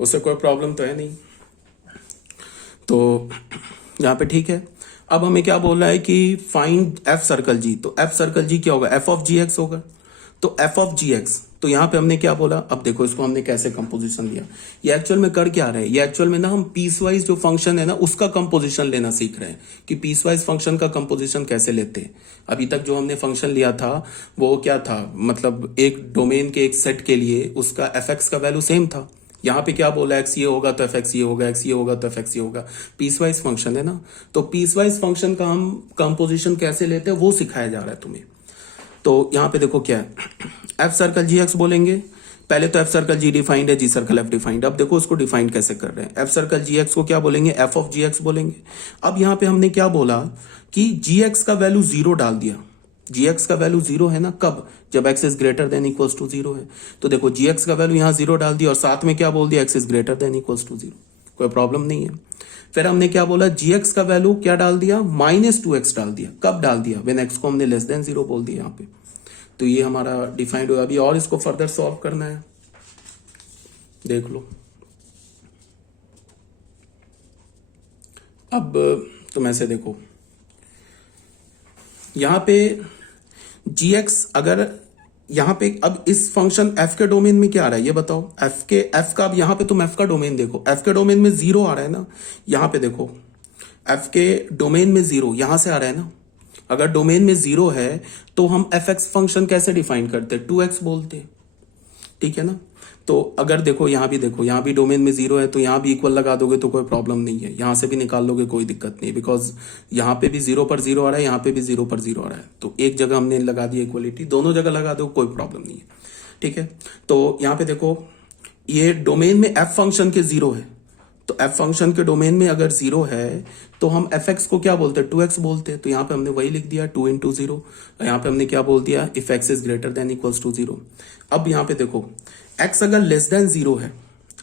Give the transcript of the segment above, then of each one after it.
उससे कोई प्रॉब्लम तो है नहीं। तो यहाँ पे ठीक है। अब हमें क्या बोल रहा है कि फाइंड एफ सर्कल जी, तो एफ सर्कल जी क्या होगा, एफ ऑफ जी एक्स होगा। तो एफ ऑफ जी एक्स, तो यहां पे हमने क्या बोला, अब देखो इसको हमने कैसे कंपोजिशन लिया। ये एक्चुअल में कर क्या रहे हैं, ये एक्चुअल में ना हम पीस वाइज जो फंक्शन है ना उसका कंपोजिशन लेना सीख रहे हैं कि पीस वाइज फंक्शन का कंपोजिशन कैसे लेते हैं। अभी तक जो हमने फंक्शन लिया था वो क्या था, मतलब एक डोमेन के एक सेट के लिए उसका एफ एक्स का वैल्यू सेम था। यहाँ पे क्या बोला, एक्स ये होगा तो एफ एक्स ये होगा, एक्स ये होगा तो एफ एक्स ये होगा। पीस वाइज फंक्शन है ना, तो पीस वाइज फंक्शन का हम कंपोजिशन कैसे लेते हैं वो सिखाया जा रहा है तुम्हें। तो यहाँ पे देखो क्या है, एफ सर्कल जी एक्स बोलेंगे। पहले तो एफ सर्कल जी डिफाइंड है, जी सर्कल एफ डिफाइंड। अब देखो उसको डिफाइंड कैसे कर रहे हैं। एफ सर्कल जी एक्स को क्या बोलेंगे, एफ ऑफ जी एक्स बोलेंगे। अब यहाँ पे हमने क्या बोला कि जी एक्स का वैल्यू जीरो डाल दिया। जी एक्स का वैल्यू जीरो है ना, कब, जब X is greater than equals to zero है। तो देखो जी एक्स का वैल्यू यहाँ जीरो डाल दिया और साथ में क्या बोल दिया, X is greater than equals to zero, कोई प्रॉब्लम नहीं है। फिर हमने क्या बोला, जी एक्स का वैल्यू क्या डाल दिया, माइनस टू एक्स डाल दिया। कब डाल दिया, वेन एक्स को हमने लेस देन जीरो बोल दिया यहाँ पे। तो ये हमारा डिफाइंड हुआ। अभी और इसको फर्दर सॉल्व करना है, देख लो। अब तुम ऐसे देखो, यहां पे जी एक्स अगर यहां पे, अब इस फंक्शन एफ के डोमेन में क्या आ रहा है ये बताओ। एफ का, अब यहां पे तुम एफ का डोमेन देखो, एफ के डोमेन में जीरो आ रहा है ना। यहां पे देखो एफ के डोमेन में जीरो यहां से आ रहा है ना। अगर डोमेन में जीरो है तो हम एफ एक्स फंक्शन कैसे डिफाइन करते हैं, टू एक्स बोलते हैं, ठीक है ना। तो अगर देखो यहां भी देखो, यहां भी डोमेन में जीरो है तो यहां भी इक्वल लगा दोगे तो कोई प्रॉब्लम नहीं है, यहां से भी निकाल लोगे कोई दिक्कत नहीं है, बिकॉज यहां पे भी जीरो पर जीरो आ रहा है, यहां पे भी जीरो पर जीरो आ रहा है। तो एक जगह हमने लगा दिया इक्वलिटी, दोनों जगह लगा दो कोई प्रॉब्लम नहीं है, ठीक है। तो यहां पे देखो ये डोमेन में एफ फंक्शन के जीरो है, तो एफ फंक्शन के डोमेन में अगर जीरो है तो हम एफ एक्स को क्या बोलते हैं, टू एक्स बोलते हैं। तो यहां पे हमने वही लिख दिया, टू इंटू जीरो। यहां पे हमने क्या बोल दिया, if x is greater than equals to zero. अब यहां पे देखो एक्स अगर लेस देन जीरो है,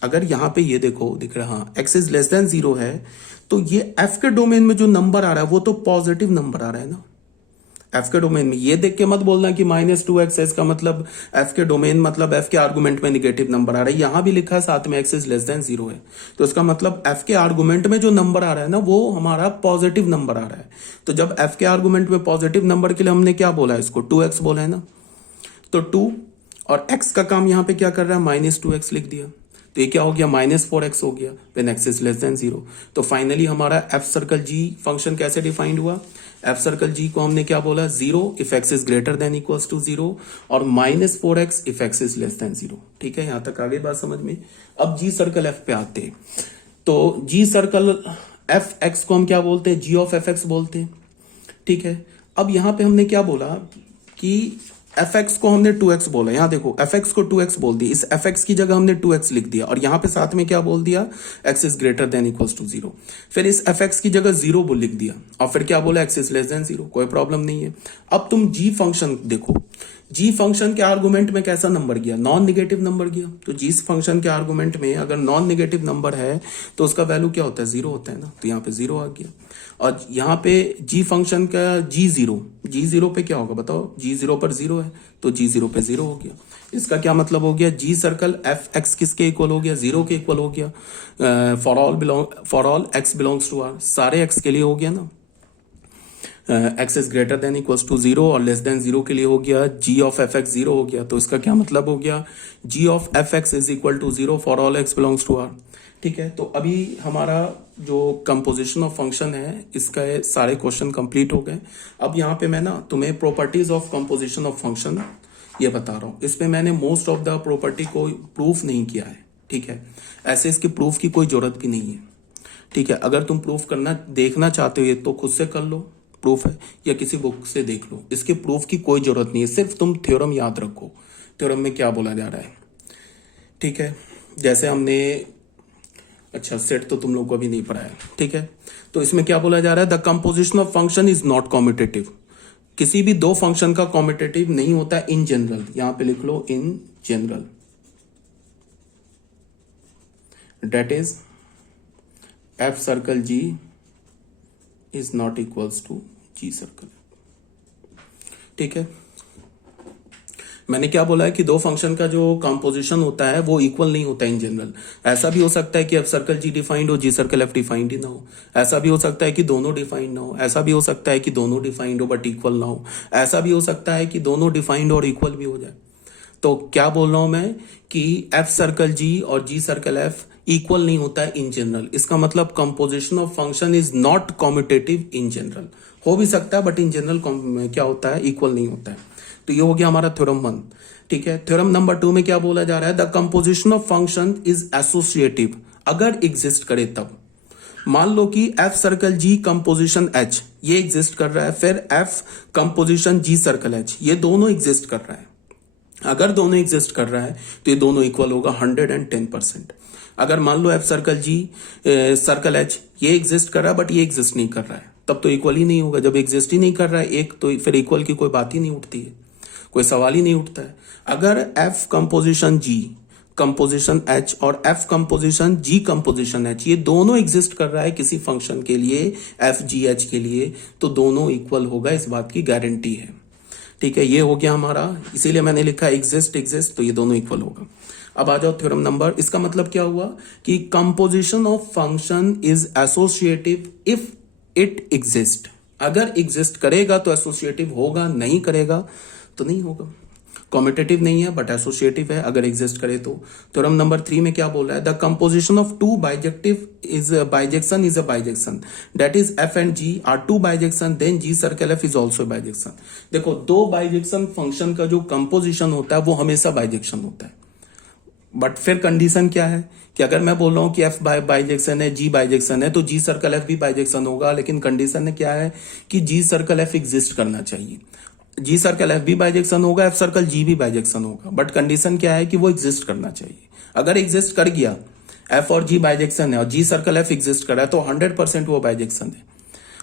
अगर यहां पे ये देखो दिख रहा, हाँ x is less than zero है, तो ये एफ के डोमेन में जो नंबर आ रहा है वो तो पॉजिटिव नंबर आ रहा है ना। एफ के डोमेन में ये देख के मत बोलना कि माइनस टू एक्स, इसका मतलब एफ के डोमेन मतलब एफ के आर्गुमेंट में निगेटिव नंबर आ रहा है। यहां भी लिखा है साथ में x is less than zero है, तो इसका मतलब एफ के आर्गुमेंट में जो नंबर आ रहा है ना वो हमारा पॉजिटिव नंबर आ रहा है। तो जब एफ के आर्गुमेंट में पॉजिटिव नंबर के लिए हमने क्या बोला है, इसको टू एक्स बोला है ना। तो टू और एक्स का काम यहां पे क्या कर रहा है, माइनस टू एक्स लिख दिया। तो ये क्या हो गया, माइनस फोर एक्स हो गया when x is less than zero. तो फाइनली हमारा एफ सर्कल जी फंक्शन कैसे डिफाइंड हुआ, एफ सर्कल जी को हमने क्या बोला, zero if x is greater than equals to zero, और minus four x if x is less than zero. ठीक है, यहां तक आगे बात समझ में। अब जी सर्कल एफ पे आते हैं, तो जी सर्कल एफ एक्स को हम क्या बोलते हैं, जी ऑफ एफ एक्स बोलते हैं, ठीक है। अब यहां पे हमने क्या बोला कि एफ एक्स को हमने टू एक्स बोला, यहां देखो एफ एक्स को टू एक्स बोल दिया, इस एफ एक्स की जगह हमने टू एक्स लिख दिया, और यहां पे साथ में क्या बोल दिया, X is greater than equals to zero. फिर इस एफ एक्स की जगह जीरो बोल लिख दिया, और फिर क्या बोला, x is less than zero, कोई प्रॉब्लम नहीं है। अब तुम जी फंक्शन देखो, जी फंक्शन के आर्गुमेंट में कैसा नंबर गया, नॉन निगेटिव नंबर गया। तो जी फंक्शन के आर्गुमेंट में अगर नॉन निगेटिव नंबर है तो उसका वैल्यू क्या होता है, जीरो होता है ना। तो यहाँ पे जीरो आ गया, और यहाँ पे जी फंक्शन का जी जीरो पे क्या होगा बताओ, जी जीरो पर जीरो है तो जी जीरो पे जीरो हो गया। इसका क्या मतलब हो गया, जी सर्कल एफ एक्स किसके इक्वल हो गया, जीरो के इक्वल हो गया। For all x belongs to R, सारे एक्स के लिए हो गया ना। X is greater than equals to zero और लेस देन जीरो के लिए हो गया, g of f x zero हो गया। तो इसका क्या मतलब हो गया, g of f x is equal to zero for all x belongs to R. ठीक है, तो अभी हमारा जो कंपोजिशन ऑफ फंक्शन है इसका ये सारे क्वेश्चन कंप्लीट हो गए। अब यहाँ पे मैं ना तुम्हें properties of composition of function ये बता रहा हूँ। इसमें मैंने मोस्ट ऑफ द प्रॉपर्टी को प्रूफ नहीं किया है, ठीक है। ऐसे इसकी प्रूफ की कोई जरूरत भी नहीं है, ठीक है। अगर तुम प्रूफ करना देखना चाहते हो तो खुद से कर लो, प्रूफ है, या किसी बुक से देख लो। इसके प्रूफ की कोई जरूरत नहीं है, सिर्फ तुम थ्योरम याद रखो, थ्योरम में क्या बोला जा रहा है, ठीक है। जैसे हमने, अच्छा सेट तो तुम लोग को अभी नहीं पढ़ा है, ठीक है। तो इसमें क्या बोला जा रहा है, the composition of function is not commutative. किसी भी दो फंक्शन का कॉम्यूटेटिव नहीं होता इन जनरल, यहां पे लिख लो in general, that is f circle g is not equals to g circle, ठीक है। मैंने क्या बोला है कि दो फंक्शन का जो कंपोजिशन होता है वो इक्वल नहीं होता इन जनरल। ऐसा भी हो सकता है कि एफ सर्कल जी डिफाइंड हो, जी सर्कल एफ डिफाइंड ही ना हो। ऐसा भी हो सकता है कि दोनों डिफाइंड ना हो। ऐसा भी हो सकता है कि दोनों डिफाइंड हो बट इक्वल ना हो। ऐसा भी हो सकता है कि दोनों डिफाइंड और इक्वल भी हो जाए। तो क्या बोल रहा हूं मैं कि एफ सर्कल जी और जी सर्कल एफ इक्वल नहीं होता है इन जनरल। इसका मतलब composition of function is not commutative in general. हो भी सकता है बट इन जनरल क्या होता है, इक्वल नहीं होता है। तो ये हो गया हमारा थ्योरम 1। ठीक है, थ्योरम नंबर 2 में क्या बोला जा रहा है, the composition of function is associative अगर एग्जिस्ट करे तब। मान लो कि एफ सर्कल जी कंपोजिशन एच ये एग्जिस्ट कर रहा है, फिर एफ कंपोजिशन जी सर्कल एच ये दोनों एग्जिस्ट कर रहा है। अगर दोनों एग्जिस्ट कर रहा है तो ये दोनों इक्वल होगा 110%। अगर मान लो एफ सर्कल जी सर्कल एच ये एग्जिस्ट कर रहा है बट ये एग्जिस्ट नहीं कर रहा है, तब तो इक्वल ही नहीं होगा। जब एग्जिस्ट ही नहीं कर रहा है एक, तो फिर इक्वल की कोई बात ही नहीं उठती है, कोई सवाल ही नहीं उठता है। अगर एफ कंपोजिशन जी कंपोजिशन एच और एफ कंपोजिशन जी कंपोजिशन एच ये दोनों एग्जिस्ट कर रहा है किसी फंक्शन के लिए, एफ जी एच के लिए, तो दोनों इक्वल होगा, इस बात की गारंटी है। ठीक है, ये हो गया हमारा, इसीलिए मैंने लिखा एग्जिस्ट एग्जिस्ट, तो ये दोनों इक्वल होगा। अब आ जाओ थ्योरम नंबर, इसका मतलब क्या हुआ कि composition of function is associative if it exist. अगर एग्जिस्ट करेगा तो एसोसिएटिव होगा, नहीं करेगा तो नहीं होगा। कॉम्पिटेटिव नहीं है बट एसोसिएटिव है अगर एग्जिस्ट करे तो। थ्योरम नंबर 3 में क्या बोल रहा है, the composition of two bijective is bijection is a bijection, that is F and G are two bijection, then G circle F is also bijection. देखो, दो बाइजेक्शन फंक्शन का जो कंपोजिशन होता है वो हमेशा बाइजेक्शन होता है। बट फिर कंडीशन क्या है कि अगर मैं बोल रहा हूं कि एफ बाइजेक्शन है, जी बाइजेक्शन है, तो जी सर्कल एफ भी बाइजेक्शन होगा। लेकिन कंडीशन क्या है कि जी सर्कल एफ एग्जिस्ट करना चाहिए। जी सर्कल एफ भी बाइजेक्शन होगा, एफ सर्कल जी भी बाइजेक्शन होगा, बट कंडीशन क्या है कि वो एग्जिस्ट करना चाहिए। अगर एग्जिस्ट कर गया, एफ और जी बाइजेक्शन है और जी सर्कल एफ एग्जिस्ट कर रहा है तो 100% वो बाइजेक्शन है।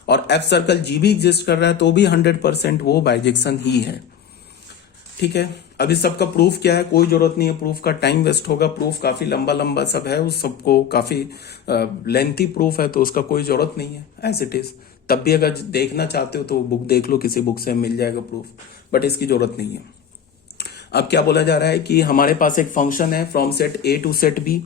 और एफ सर्कल जी भी एग्जिस्ट कर रहा है तो भी 100% वो बाइजेक्शन ही है। ठीक है, अभी सबका प्रूफ क्या है, कोई जरूरत नहीं है प्रूफ का, टाइम वेस्ट होगा। प्रूफ काफी लंबा लंबा सब है, उस सबको काफी लेंथी प्रूफ है, तो उसका कोई जरूरत नहीं है एज इट इज। तब भी अगर देखना चाहते हो तो बुक देख लो, किसी बुक से मिल जाएगा प्रूफ, बट इसकी जरूरत नहीं है। अब क्या बोला जा रहा है कि हमारे पास एक फंक्शन है from set A to set B,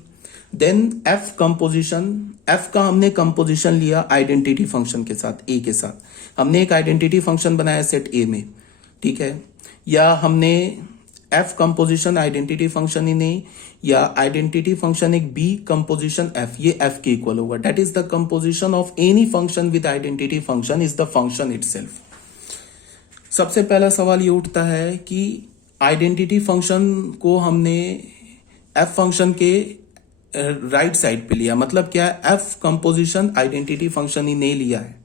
then F composition, F का हमने कंपोजिशन लिया आइडेंटिटी फंक्शन के साथ, ए के साथ। हमने एक आइडेंटिटी फंक्शन बनाया सेट ए में, ठीक है, या हमने f composition identity function in A, या आइडेंटिटी फंक्शन एक बी कंपोजिशन एफ, ये एफ के इक्वल होगा। That is the composition of any function with identity function is the function itself. सबसे पहला सवाल ये उठता है कि आइडेंटिटी फंक्शन को हमने एफ फंक्शन के राइट साइड पे लिया, मतलब क्या है, एफ कंपोजिशन आइडेंटिटी फंक्शन ही नहीं लिया है।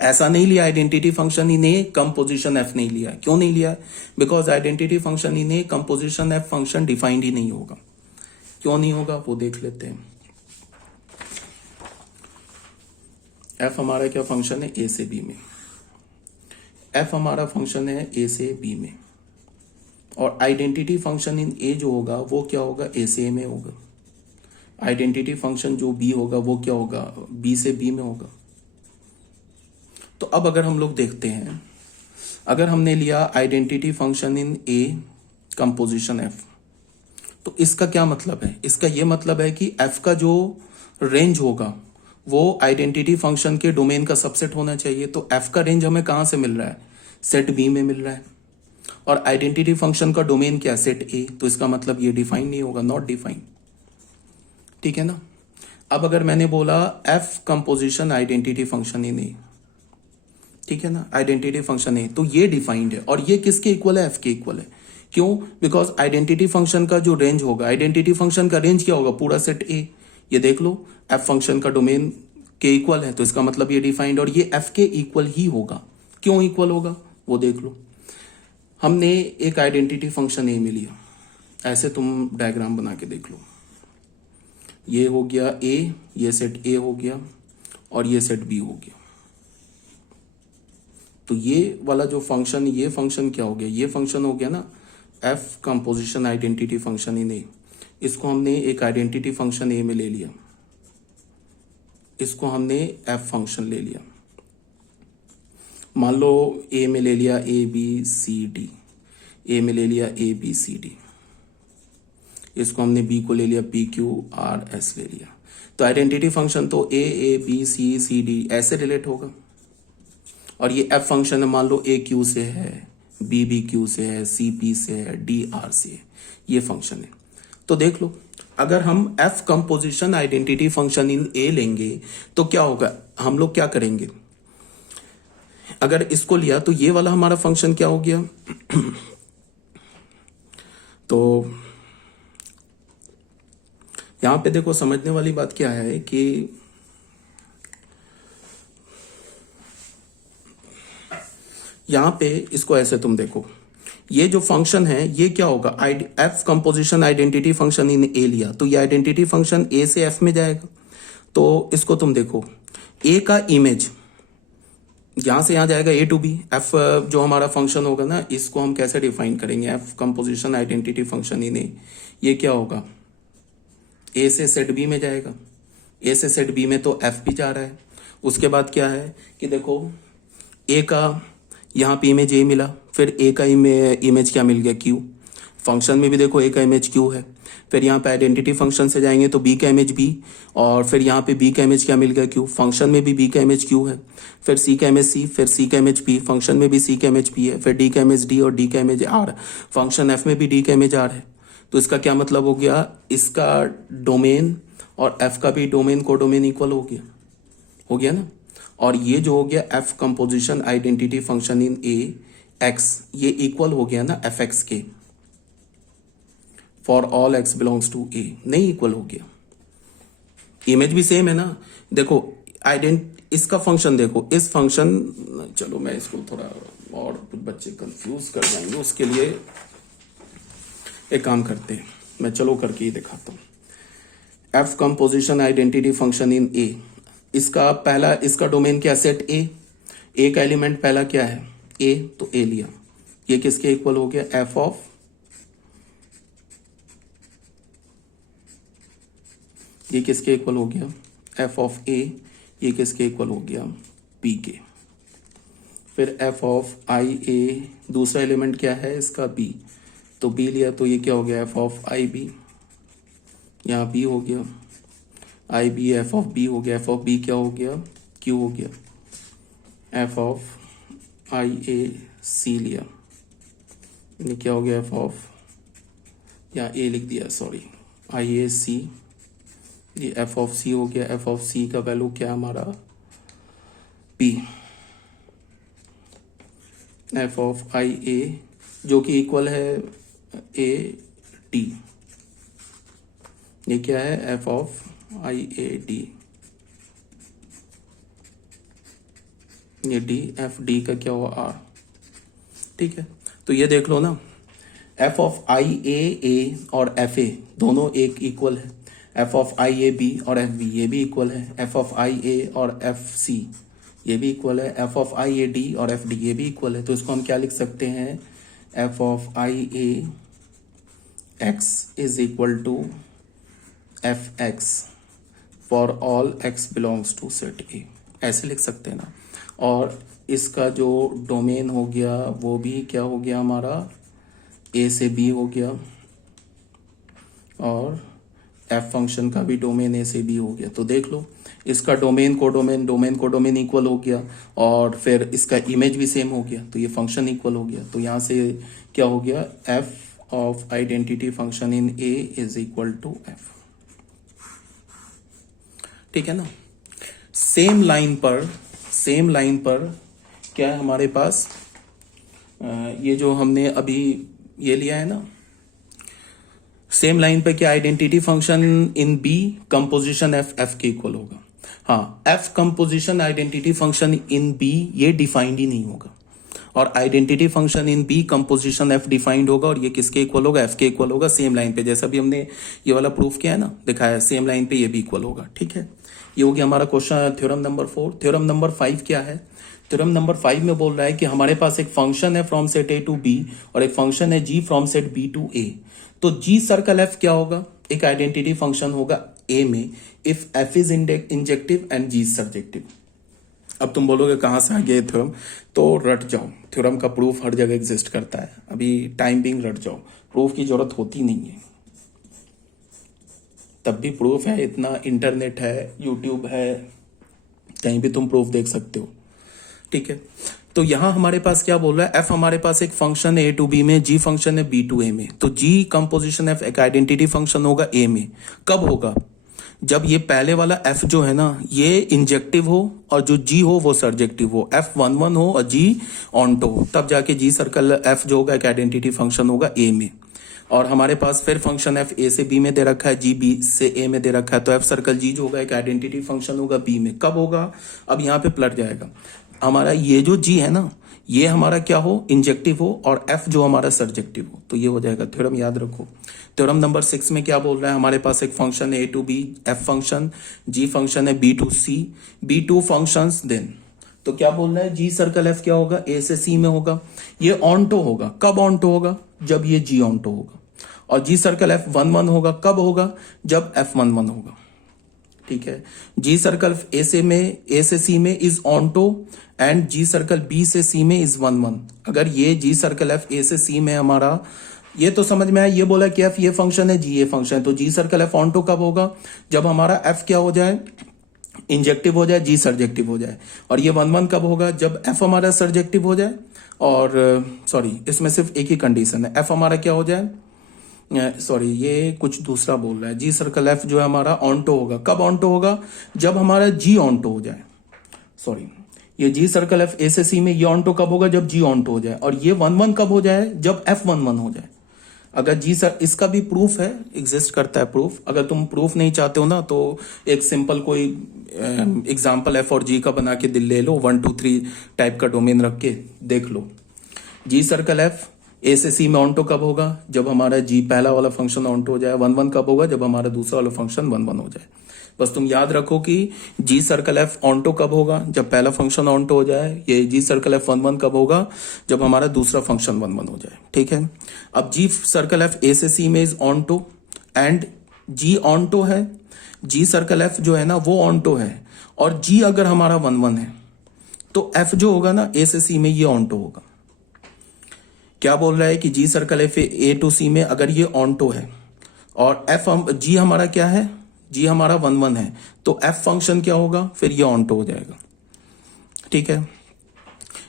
ऐसा नहीं लिया आइडेंटिटी फंक्शन ही ने कंपोजिशन एफ नहीं लिया। क्यों नहीं लिया? बिकॉज आइडेंटिटी फंक्शन ही ने कंपोजिशन एफ फंक्शन डिफाइंड ही नहीं होगा। क्यों नहीं होगा वो देख लेते हैं। एफ हमारा क्या फंक्शन है, ए से बी में। एफ हमारा फंक्शन है ए से बी में, और आइडेंटिटी फंक्शन इन ए जो होगा वो क्या होगा, ए से ए में होगा। आइडेंटिटी फंक्शन जो बी होगा वो क्या होगा, बी से बी में होगा। तो अब अगर हम लोग देखते हैं, अगर हमने लिया identity function in A composition F, तो इसका क्या मतलब है, इसका ये मतलब है कि एफ का जो रेंज होगा वो आइडेंटिटी फंक्शन के डोमेन का सबसेट होना चाहिए। तो एफ का रेंज हमें कहां से मिल रहा है, सेट बी में मिल रहा है, और आइडेंटिटी फंक्शन का डोमेन क्या, सेट ए, तो इसका मतलब ये डिफाइन नहीं होगा, नॉट डिफाइन। ठीक है ना। अब अगर मैंने बोला f composition identity function in A, ठीक है ना, आइडेंटिटी फंक्शन है, तो ये डिफाइंड है, और ये किसके इक्वल है, एफ के इक्वल है। क्यों? बिकॉज आइडेंटिटी फंक्शन का जो रेंज होगा, आइडेंटिटी फंक्शन का रेंज क्या होगा, पूरा सेट ए। ये देख लो, एफ फंक्शन का डोमेन के इक्वल है, तो इसका मतलब ये डिफाइंड, और ये एफ के इक्वल ही होगा। क्यों इक्वल होगा वो देख लो। हमने एक आइडेंटिटी फंक्शन ए में लिया, ऐसे तुम डायग्राम बना के देख लो। ये हो गया ए, ये सेट ए हो गया, और ये सेट बी हो गया। तो ये वाला जो फंक्शन, ये फंक्शन क्या हो गया, ये फंक्शन हो गया ना f composition identity function in A. इसको हमने एक आइडेंटिटी फंक्शन ए में ले लिया, इसको हमने एफ फंक्शन ले लिया। मान लो ए में ले लिया ए बी सी डी, ए में ले लिया ए बी सी डी, इसको हमने बी को ले लिया पी क्यू आर एस ले लिया। तो आइडेंटिटी फंक्शन तो ए बी सी डी ऐसे रिलेट होगा, और ये एफ फंक्शन है, मान लो ए क्यू से है, बी क्यू से है, सी पी से है, डी आर से है, ये फंक्शन है। तो देख लो, अगर हम f composition identity function in A लेंगे तो क्या होगा, हम लोग क्या करेंगे, अगर इसको लिया तो ये वाला हमारा फंक्शन क्या हो गया तो यहां पे देखो समझने वाली बात क्या है कि यहां पे इसको ऐसे तुम देखो, ये जो फंक्शन है ये क्या होगा, f composition identity function in A लिया तो ये आइडेंटिटी फंक्शन ए से एफ में जाएगा। तो इसको तुम देखो, ए का इमेज यहां से यहां जाएगा ए टू बी, एफ जो हमारा फंक्शन होगा ना, इसको हम कैसे डिफाइन करेंगे, f composition identity function in A, ये क्या होगा, ए से सेट बी में जाएगा, ए से सेट बी में तो एफ भी जा रहा है। उसके बाद क्या है कि देखो, ए का यहाँ पे इमेज ए मिला, फिर ए का इमेज क्या मिल गया, क्यू, फंक्शन में भी देखो ए का इमेज क्यू है, फिर यहाँ पे आइडेंटिटी फंक्शन से जाएंगे तो बी का इमेज बी, और फिर यहाँ पे बी का इमेज क्या मिल गया, क्यू, फंक्शन में भी बी का इमेज क्यू है, फिर सी का इमेज सी, फिर सी का इमेज पी, फंक्शन में भी सी का इमेज पी है, फिर डी का इमेज डी और डी का इमेज आर, फंक्शन एफ में भी डी का इमेज आर है। तो इसका क्या मतलब हो गया, इसका डोमेन और एफ का भी डोमेन को डोमेन इक्वल हो गया ना। और ये जो हो गया f composition identity function in A x, ये इक्वल हो गया ना एफ एक्स के, for all x belongs to A, नहीं इक्वल हो गया, इमेज भी सेम है ना। देखो इसका फंक्शन देखो, इस फंक्शन, चलो मैं इसको थोड़ा और कुछ बच्चे कंफ्यूज कर जाएंगे, उसके लिए एक काम करते हैं, मैं चलो करके ही दिखाता हूं। F composition identity function in A, इसका पहला, इसका डोमेन क्या, सेट ए का एलिमेंट पहला क्या है ए, तो ए लिया, ये किसके इक्वल हो गया, एफ ऑफ, ये किसके इक्वल हो गया, एफ ऑफ ए, ये किसके इक्वल हो गया, बी के। फिर एफ ऑफ आई ए, दूसरा एलिमेंट क्या है इसका, बी, तो बी लिया तो ये क्या हो गया, एफ ऑफ आई बी, यहाँ बी हो गया, आई बी एफ ऑफ बी हो गया, एफ ऑफ बी क्या हो गया, क्यू हो गया, एफ ऑफ आई ए सी लिया, ये क्या हो गया, एफ ऑफ, या ए लिख दिया सॉरी, आई ए सी, ये एफ ऑफ सी हो गया, एफ ऑफ सी का वैल्यू क्या हमारा, पी, एफ ऑफ आई ए जो कि इक्वल है ए डी, ये क्या है, F of I A D, ये डी, एफ डी का क्या हुआ, आर, ठीक है। तो ये देख लो ना, एफ ऑफ आई ए और एफ ए दोनों एक इक्वल है, F of I A B और एफ बी ये भी इक्वल है, एफ ऑफ आई ए और एफ सी ये भी इक्वल है, F of I A D और एफ डी ये भी इक्वल है। तो इसको हम क्या लिख सकते हैं, F of I A X is equal to F X for all x belongs to set A, ऐसे लिख सकते हैं ना। और इसका जो डोमेन हो गया वो भी क्या हो गया हमारा, ए से बी हो गया, और एफ फंक्शन का भी डोमेन ए से बी हो गया। तो देख लो, इसका डोमेन को डोमेन इक्वल हो गया, और फिर इसका इमेज भी सेम हो गया, तो ये फंक्शन इक्वल हो गया। तो यहां से क्या हो गया, F of identity function in A is equal to F, ठीक है ना। सेम लाइन पर क्या है हमारे पास, ये जो हमने अभी ये लिया है ना, सेम लाइन पे क्या, identity function in B composition F के इक्वल होगा। हाँ, F composition identity function in B ये डिफाइंड ही नहीं होगा, और identity function in B composition F defined होगा, और ये किसके इक्वल होगा, एफ के इक्वल होगा। सेम लाइन पे, जैसा भी हमने ये वाला प्रूफ किया है ना, दिखाया, सेम लाइन पे ये भी इक्वल होगा, ठीक है। ये हो गया हमारा question, theorem number 4। Theorem number 5 क्या है, थ्योरम नंबर 5 में बोल रहा है कि हमारे पास एक फंक्शन है from set A to B, और एक फंक्शन है G from set B to A. तो जी सर्कल एफ क्या होगा, एक आइडेंटिटी फंक्शन होगा ए में, if F is injective and G is subjective. अब तुम बोलोगे कहाँ से आ गया ये थ्योरम, तो रट जाओ, थ्योरम का प्रूफ हर जगह एग्जिस्ट करता है, अभी टाइम बिंग रट जाओ, प्रूफ की जरूरत होती नहीं है। तब भी प्रूफ है, इतना इंटरनेट है, यूट्यूब है, कहीं भी तुम प्रूफ देख सकते हो। ठीक है, तो यहां हमारे पास क्या बोल रहा है, एफ हमारे पास एक फंक्शन है ए टू बी में, जी फंक्शन है बी टू ए में, तो जी कंपोजिशन एफ एक आइडेंटिटी फंक्शन होगा ए में। कब होगा, जब ये पहले वाला एफ जो है ना ये इंजेक्टिव हो और जो जी हो वो सर्जेक्टिव हो, एफ वन वन हो और जी ऑन्टो हो, तब जाके जी सर्कल एफ जो होगा एक आइडेंटिटी फंक्शन होगा ए में। और हमारे पास फिर फंक्शन एफ ए से बी में दे रखा है, जी बी से ए में दे रखा है, तो एफ सर्कल जी जो होगा एक आइडेंटिटी फंक्शन होगा बी में। कब होगा, अब यहाँ पे पलट जाएगा हमारा, ये जो जी है ना ये हमारा क्या हो, इंजेक्टिव हो, और एफ जो हमारा सर्जेक्टिव हो, तो ये हो जाएगा। थ्योरम याद रखो। थ्योरम नंबर 6 में क्या बोल रहा है, हमारे पास एक फंक्शन है A to B, f function, ji function है B to C, B to function then, तो क्या बोल रहा है, जी सर्कल एफ क्या होगा, ए से सी में होगा, ये ऑन्टो होगा। कब ऑन्टो होगा, जब ये जी ऑन्टो होगा। और जी सर्कल एफ वन वन होगा, कब होगा, जब एफ वन वन होगा। ठीक है, जी सर्कल ए से सी में is onto and G circle B से सी में इज वन वन। अगर ये जी सर्कल एफ ए से सी में हमारा, ये तो समझ में आया, ये बोला कि एफ ये फंक्शन है, जी ये फंक्शन है, तो जी सर्कल एफ ऑन्टो कब होगा, जब हमारा एफ क्या हो जाए, इंजेक्टिव हो जाए, जी सर्जेक्टिव हो जाए। और ये वन वन कब होगा, जब एफ हमारा सर्जेक्टिव हो जाए, और सॉरी इसमें सिर्फ एक ही कंडीशन है, एफ हमारा क्या हो जाए, सॉरी ये कुछ दूसरा बोल रहा है, जी सर्कल एफ जो है हमारा ऑन्टो होगा। कब ऑन्टो होगा, जब हमारा जी ऑन्टो हो जाए। सॉरी, ये जी सर्कल एफ ए से सी में ये ऑन्टो कब होगा, जब जी ऑन्टो हो जाए। और ये वन वन कब हो जाए, जब एफ वन वन हो जाए। अगर जी सर, इसका भी प्रूफ है, एग्जिस्ट करता है प्रूफ। अगर तुम प्रूफ नहीं चाहते हो ना तो एक सिंपल कोई एग्जाम्पल एफ और जी का बना के दिल ले लो, 1 2 3 टाइप का डोमेन रख के देख लो। जी सर्कल एफ ए से सी में ऑन्टो कब होगा, जब हमारा जी पहला वाला फंक्शन ऑन्टो हो जाए। वन वन कब होगा, जब हमारा दूसरा वाला फंक्शन वन वन हो जाए। बस तुम याद रखो कि जी सर्कल एफ ऑन्टो कब होगा, जब पहला फंक्शन ऑन्टो हो जाए। ये G circle F one one कब होगा, जब हमारा दूसरा फंक्शन वन वन हो जाए। ठीक है, अब जी सर्कल एफ ए से सी में is onto and G onto है, जी सर्कल एफ जो है ना वो ऑन्टो है, और जी अगर हमारा वन वन है तो एफ जो होगा ना ए से सी में ये ऑन्टो होगा। क्या बोल रहा है कि जी सर्कल एफ ए टू सी में अगर ये ऑन्टो है और एफ जी हमारा क्या है, जी हमारा वन वन है, तो एफ फंक्शन क्या होगा, फिर ये ऑन्टो हो जाएगा। ठीक है,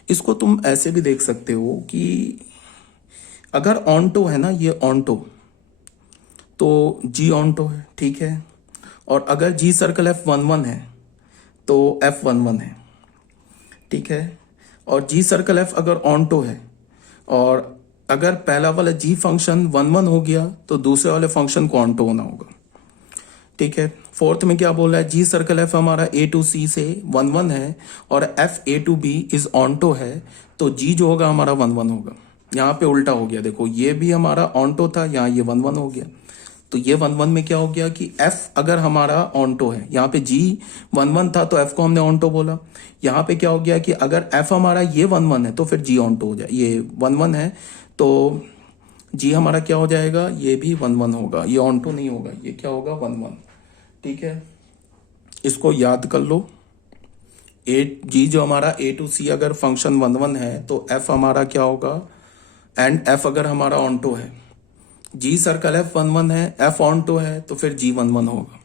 इसको तुम ऐसे भी देख सकते हो कि अगर ऑन्टो है ना ये ऑन्टो, तो जी ऑन्टो है। ठीक है, और अगर जी सर्कल एफ वन वन है तो एफ वन वन है। ठीक है, और जी सर्कल एफ अगर ऑन्टो है और अगर पहला वाला जी फंक्शन वन वन हो गया तो दूसरे वाले फंक्शन को ऑन्टो होना होगा। ठीक है, फोर्थ में क्या बोल रहा है, जी सर्कल एफ हमारा ए टू सी से वन वन है और F A to B is onto है, तो जी जो होगा हमारा वन वन होगा। यहाँ पे उल्टा हो गया, देखो ये भी हमारा ऑन्टो था, यहाँ ये वन वन हो गया। तो ये वन वन में क्या हो गया कि एफ अगर हमारा ऑन्टो है, यहाँ पे जी वन वन था तो एफ को हमने ऑन्टो बोला। यहाँ पे क्या हो गया कि अगर एफ हमारा ये वन वन है तो फिर जी ऑन्टो हो जाए, ये वन वन है तो जी हमारा क्या हो जाएगा, ये भी वन वन होगा, ये ऑन्टो नहीं होगा, ये क्या होगा, वन वन। ठीक है, इसको याद कर लो। ए जी जो हमारा ए टू सी अगर फंक्शन वन वन है तो एफ हमारा क्या होगा, एंड एफ अगर हमारा ऑन्टो है, G circle F one one है, एफ ऑन्टो है, तो फिर जी वन वन होगा।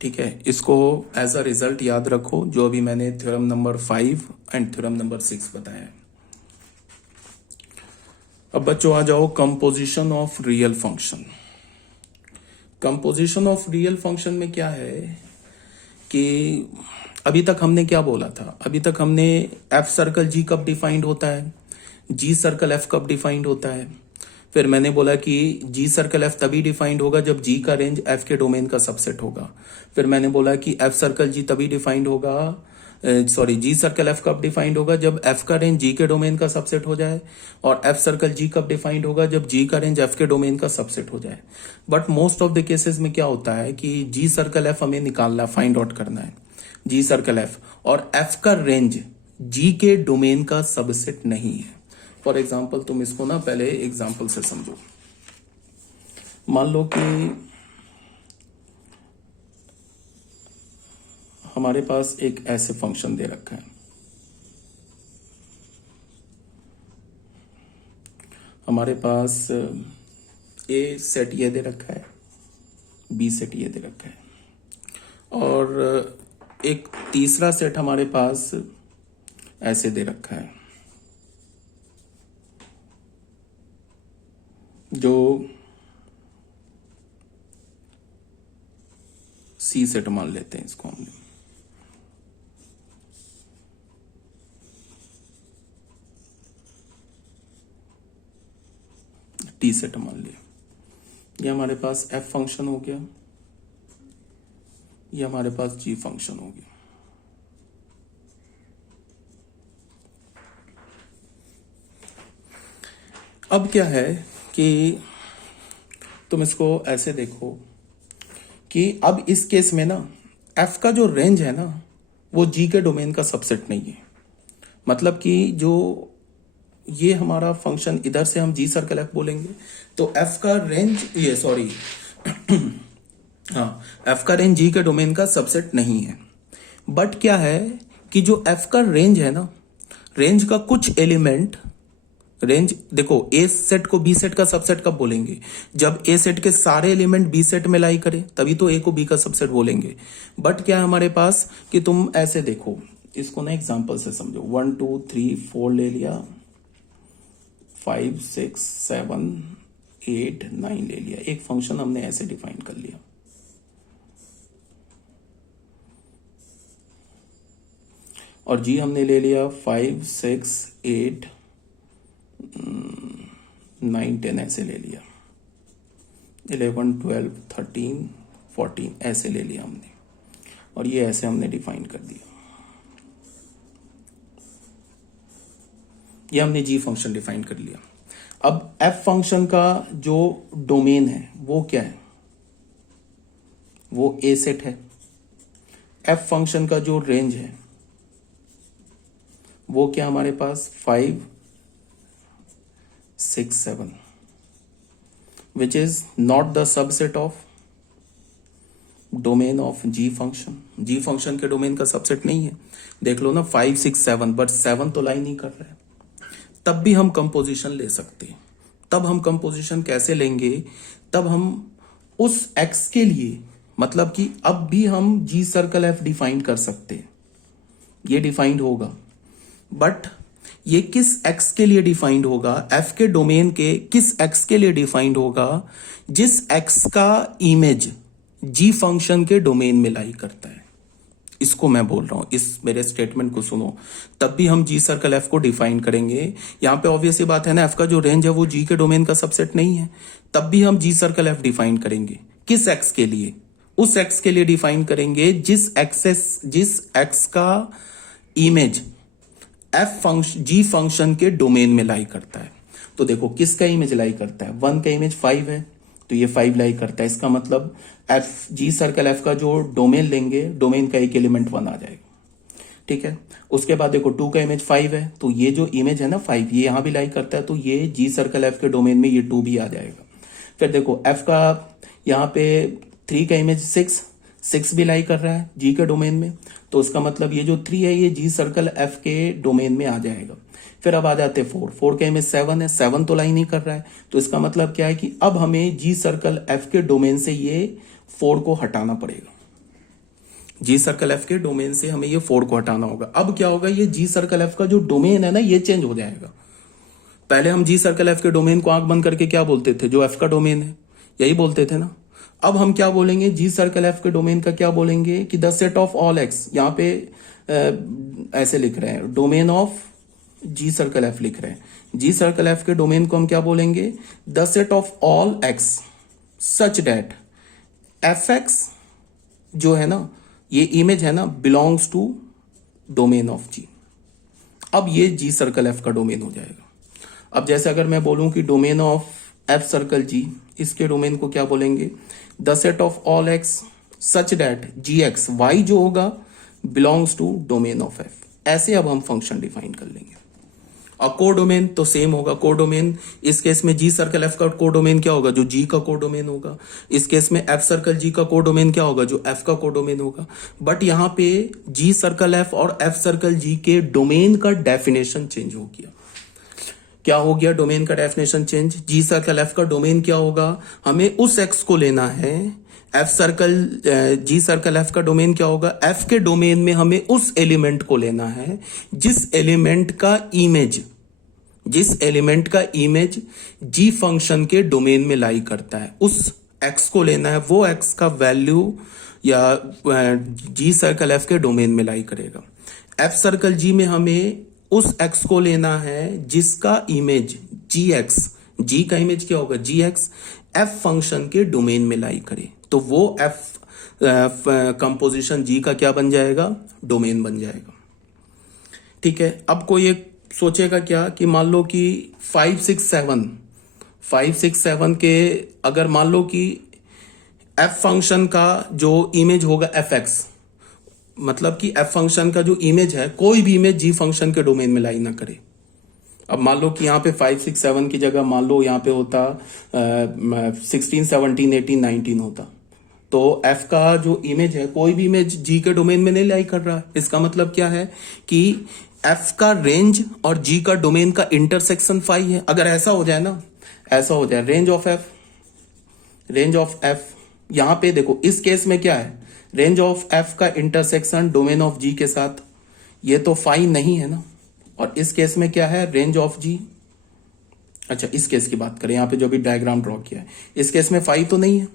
ठीक है, इसको एज अ रिजल्ट याद रखो जो अभी मैंने theorem number 5 and theorem number 6 बताया है। अब बच्चों आ जाओ composition of real function. Composition of real function में क्या है कि अभी तक हमने क्या बोला था, अभी तक हमने एफ सर्कल जी कब डिफाइंड होता है, जी सर्कल एफ कब डिफाइंड होता है। फिर मैंने बोला कि जी सर्कल एफ तभी डिफाइंड होगा जब जी का रेंज एफ के डोमेन का सबसेट होगा। फिर मैंने बोला कि एफ सर्कल जी तभी डिफाइंड होगा, सॉरी जी सर्कल एफ कब डिफाइंड होगा, जब एफ का रेंज जी के डोमेन का सबसेट हो जाए। और एफ सर्कल जी कब डिफाइंड होगा, जब जी का रेंज एफ के डोमेन का सबसेट हो जाए। But most of the cases में क्या होता है कि जी सर्कल एफ हमें निकालना, फाइंड आउट करना है, जी सर्कल एफ, और एफ का रेंज जी के डोमेन का सबसेट नहीं है। फॉर एग्जाम्पल तुम इसको ना पहले एग्जाम्पल से समझो। मान लो कि हमारे पास एक ऐसे फंक्शन दे रखा है, हमारे पास ए सेट ये दे रखा है, बी सेट ये दे रखा है, और एक तीसरा सेट हमारे पास ऐसे दे रखा है, जो सी सेट मान लेते हैं इसको हमने। टी सेट मान लिया। ये हमारे पास एफ फंक्शन हो गया, ये हमारे पास जी फंक्शन हो गया। अब क्या है कि तुम इसको ऐसे देखो कि अब इस केस में ना एफ का जो रेंज है ना वो जी के डोमेन का सबसेट नहीं है। मतलब कि जो ये हमारा फंक्शन इधर से हम जी सर्कल एफ बोलेंगे तो एफ का रेंज ये सॉरी हाँ एफ का रेंज जी के डोमेन का सबसेट नहीं है। बट क्या है कि जो एफ का रेंज है ना, रेंज का कुछ एलिमेंट, रेंज देखो ए सेट को बी सेट का सबसेट कब बोलेंगे, जब ए सेट के सारे एलिमेंट बी सेट में लाई करे तभी तो ए को बी का सबसेट बोलेंगे। बट क्या है हमारे पास कि तुम ऐसे देखो, इसको ना एग्जांपल से समझो। 1 2 3 4 ले लिया, 5 6 7 8 9 ले लिया। एक फंक्शन हमने ऐसे डिफाइन कर लिया। और जी हमने ले लिया 5 6 8 9 10 ऐसे ले लिया, 11 12 13 14 ऐसे ले लिया हमने, और ये ऐसे हमने डिफाइन कर दिया। ये हमने जी फंक्शन डिफाइन कर लिया। अब एफ फंक्शन का जो डोमेन है वो क्या है, वो ए सेट है। एफ फंक्शन का जो रेंज है वो क्या हमारे पास 5 6 7, which is not the subset of domain of G function. Ji function के डोमेन का सबसेट नहीं है। देख लो ना 5 6 7, बट 7 तो लाई नहीं कर रहा है। तब भी हम कंपोजिशन ले सकते हैं। तब हम कंपोजिशन कैसे लेंगे, तब हम उस एक्स के लिए, मतलब कि अब भी हम जी सर्कल एफ डिफाइन कर सकते हैं। ये डिफाइंड होगा, बट ये किस एक्स के लिए डिफाइंड होगा, एफ के डोमेन के किस एक्स के लिए डिफाइंड होगा, जिस एक्स का इमेज जी फंक्शन के डोमेन में लाई करता है। इसको मैं बोल रहा हूं, इस मेरे स्टेटमेंट को सुनो। तब भी हम जी सर्कल एफ को डिफाइन करेंगे। यहां पे ऑब्वियस बात है ना, एफ का जो रेंज है वो जी के डोमेन का सबसेट नहीं है। तब भी हम जी सर्कल एफ डिफाइन करेंगे। किस एक्स के लिए, उस एक्स के लिए डिफाइन करेंगे जिस एक्स का इमेज एफ फंक्शन जी फंक्शन के डोमेन में लाई करता है। तो देखो किसका इमेज लाई करता है, 1 का इमेज 5 है तो ये 5 लाई करता है। इसका मतलब एफ जी सर्कल एफ का जो डोमेन लेंगे, डोमेन का एक एलिमेंट 1 आ जाएगा। ठीक है, उसके बाद देखो 2 का इमेज 5 है तो ये जो इमेज है ना 5, ये यहां भी लाई करता है तो ये जी सर्कल एफ के डोमेन में ये 2 भी आ जाएगा। फिर देखो एफ का यहाँ पे 3 का इमेज 6 भी लाई कर रहा है जी के डोमेन में, तो उसका मतलब ये जो 3 है ये जी सर्कल एफ के डोमेन में आ जाएगा। फिर अब आ जाते 4 का इमेज 7 है, 7 तो लाई नहीं कर रहा है, तो इसका मतलब क्या है कि अब हमें जी सर्कल एफ के डोमेन से ये 4 को हटाना पड़ेगा। जी सर्कल एफ के डोमेन से हमें ये 4 को हटाना होगा। अब क्या होगा, ये जी सर्कल एफ का जो डोमेन है ना ये चेंज हो जाएगा। पहले हम जी सर्कल एफ के डोमेन को आंख बंद करके क्या बोलते थे, जो एफ का डोमेन है यही बोलते थे ना। अब हम क्या बोलेंगे, जी सर्कल एफ के डोमेन का क्या बोलेंगे कि the set of all X, यहां पे ऐसे लिख रहे हैं domain of G circle F लिख रहे हैं। जी सर्कल एफ के डोमेन को हम क्या बोलेंगे, the set of all X such that F X जो है ना, ये इमेज है ना, belongs to domain of G. अब ये जी सर्कल एफ का डोमेन हो जाएगा। अब जैसे अगर मैं बोलूं कि domain of F circle G, इसके डोमेन को क्या बोलेंगे, the set of all X such that G X Y जो होगा belongs to domain of F. ऐसे अब हम फंक्शन डिफाइन कर लेंगे। और कोडोमेन तो सेम होगा। कोडोमेन इस केस में जी सर्कल एफ का कोडोमेन क्या होगा, जो जी का कोडोमेन होगा। इस केस में एफ सर्कल जी का कोडोमेन क्या होगा, जो एफ का कोडोमेन होगा। बट यहां पे जी सर्कल एफ और एफ सर्कल जी के डोमेन का डेफिनेशन चेंज हो गया। क्या हो गया डोमेन का डेफिनेशन चेंज? जी सर्कल एफ का डोमेन क्या होगा, हमें उस एक्स को लेना है। एफ सर्कल जी सर्कल एफ का डोमेन क्या होगा, एफ के डोमेन में हमें उस एलिमेंट को लेना है जिस एलिमेंट का इमेज जी फंक्शन के डोमेन में लाई करता है। उस एक्स को लेना है, वो एक्स का वैल्यू या जी सर्कल एफ के डोमेन में लाई करेगा। एफ सर्कल जी में हमें उस एक्स को लेना है जिसका इमेज जी एक्स, जी का इमेज क्या होगा, जी एक्स एफ फंक्शन के डोमेन में लाई करे, तो वो एफ कंपोजिशन जी का क्या बन जाएगा, डोमेन बन जाएगा। ठीक है। अब कोई एक सोचेगा क्या कि मान लो कि 567 के अगर मान लो कि एफ फंक्शन का जो इमेज होगा एफ एक्स, मतलब कि एफ फंक्शन का जो इमेज है, कोई भी इमेज जी फंक्शन के डोमेन में लाई ना करे। अब मान लो कि यहाँ पे 5, 6, 7 की जगह मान लो यहाँ पे होता 16, 17, 18, 19 होता, तो एफ का जो इमेज है कोई भी इमेज जी के डोमेन में नहीं लाई कर रहा है। इसका मतलब क्या है कि एफ का रेंज और जी का डोमेन का इंटरसेक्शन 5 है। अगर ऐसा हो जाए ना, ऐसा हो जाए रेंज ऑफ एफ, यहां पे देखो इस केस में क्या है, रेंज ऑफ एफ का इंटरसेक्शन डोमेन ऑफ जी के साथ, ये तो 5 नहीं है ना। और इस केस में क्या है, रेंज ऑफ जी, अच्छा इस केस की बात करें, यहां पे जो भी डायग्राम ड्रॉ किया है, इस केस में 5 तो नहीं है।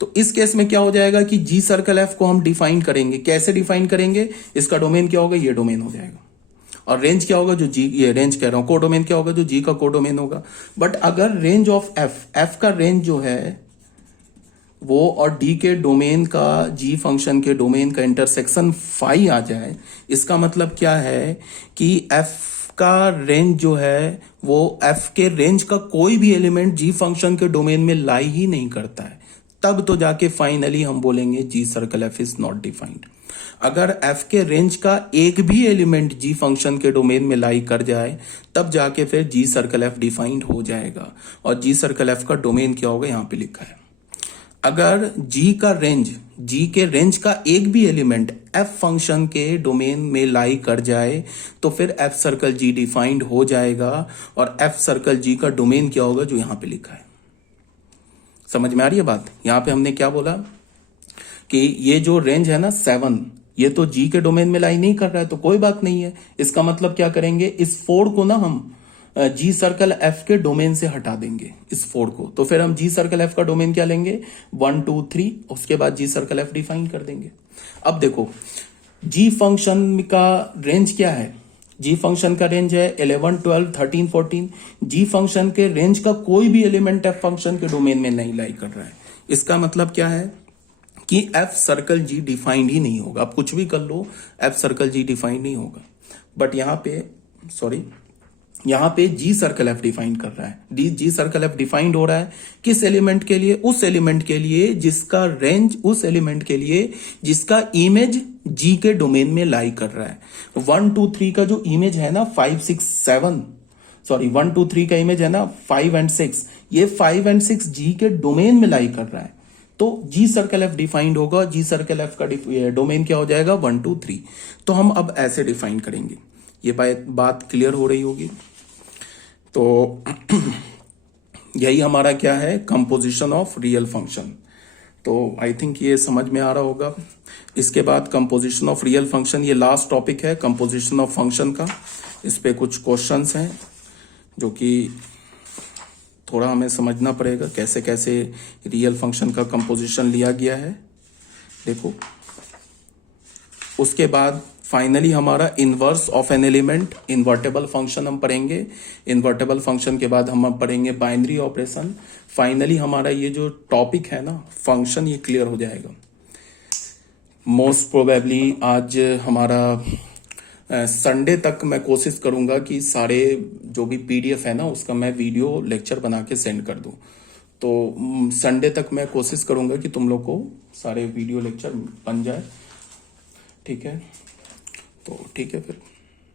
तो इस केस में क्या हो जाएगा कि जी सर्कल एफ को हम डिफाइन करेंगे। कैसे डिफाइन करेंगे, इसका डोमेन क्या होगा, ये डोमेन हो जाएगा। और रेंज क्या होगा, जो जी, ये रेंज कह रहा हूं, कोडोमेन क्या होगा, जो जी का कोडोमेन होगा। बट अगर रेंज ऑफ एफ का रेंज जो है वो और डी के डोमेन का, जी फंक्शन के डोमेन का इंटरसेक्शन 5 आ जाए, इसका मतलब क्या है कि एफ का रेंज जो है वो एफ के रेंज का कोई भी एलिमेंट जी फंक्शन के डोमेन में लाई ही नहीं करता है। तब तो जाके फाइनली हम बोलेंगे जी circle F is not defined. अगर एफ के रेंज का एक भी एलिमेंट जी फंक्शन के डोमेन में लाई कर जाए, तब जाके फिर जी सर्कल एफ डिफाइंड हो जाएगा। और जी सर्कल एफ का डोमेन क्या होगा, यहां पे लिखा है। अगर जी के रेंज का एक भी एलिमेंट एफ फंक्शन के डोमेन में लाई कर जाए, तो फिर एफ सर्कल जी डिफाइंड हो जाएगा। और एफ सर्कल जी का डोमेन क्या होगा, जो यहां पे लिखा है। समझ में आ रही है बात? यहां पे हमने क्या बोला कि ये जो रेंज है ना 7, ये तो जी के डोमेन में लाई नहीं कर रहा है, तो कोई बात नहीं है। इसका मतलब क्या करेंगे, इस 4 को ना हम जी सर्कल एफ के डोमेन से हटा देंगे, इस 4 को। तो फिर हम जी सर्कल एफ का डोमेन क्या लेंगे, 1, 2, 3, उसके बाद जी सर्कल एफ डिफाइन कर देंगे। अब देखो जी फंक्शन का रेंज क्या है, जी फंक्शन का रेंज है 11, 12, 13, 14। जी फंक्शन के रेंज का कोई भी एलिमेंट एफ फंक्शन के डोमेन में नहीं लाई कर रहा है। इसका मतलब क्या है कि एफ सर्कल जी डिफाइंड ही नहीं होगा। आप कुछ भी कर लो, एफ सर्कल जी डिफाइंड नहीं होगा। बट यहां पे जी सर्कल एफ डिफाइन कर रहा है। जी सर्कल एफ डिफाइंड हो रहा है किस एलिमेंट के लिए, उस एलिमेंट के लिए जिसका रेंज, उस एलिमेंट के लिए जिसका इमेज जी के डोमेन में लाई कर रहा है। 1, 2, 3 का जो इमेज है ना 5, 6, 7, सॉरी 1, 2, 3 का इमेज है ना 5 और 6, ये 5 और 6 जी के डोमेन में लाई कर रहा है। तो जी सर्कल एफ डिफाइंड होगा। जी सर्कल एफ का डोमेन क्या हो जाएगा, 1, 2, 3। तो हम अब ऐसे डिफाइन करेंगे। ये बात क्लियर हो रही होगी। तो यही हमारा क्या है, कंपोजिशन ऑफ रियल फंक्शन। तो आई थिंक ये समझ में आ रहा होगा। इसके बाद कंपोजिशन ऑफ रियल फंक्शन, ये लास्ट टॉपिक है कंपोजिशन ऑफ फंक्शन का। इस पे कुछ क्वेश्चंस हैं जो कि थोड़ा हमें समझना पड़ेगा, कैसे कैसे रियल फंक्शन का कंपोजिशन लिया गया है। देखो उसके बाद फाइनली हमारा inverse of an element, invertible function हम पढ़ेंगे। इन्वर्टेबल फंक्शन के बाद हम पढ़ेंगे बाइनरी ऑपरेशन। फाइनली हमारा ये जो टॉपिक है ना फंक्शन, ये क्लियर हो जाएगा। मोस्ट प्रोबेबली आज हमारा संडे तक मैं कोशिश करूंगा कि सारे जो भी पीडीएफ है ना उसका मैं वीडियो लेक्चर बना के सेंड कर दूं। तो संडे तक मैं कोशिश करूंगा कि तुम लोग को सारे वीडियो लेक्चर बन जाए। ठीक है, तो ठीक है फिर।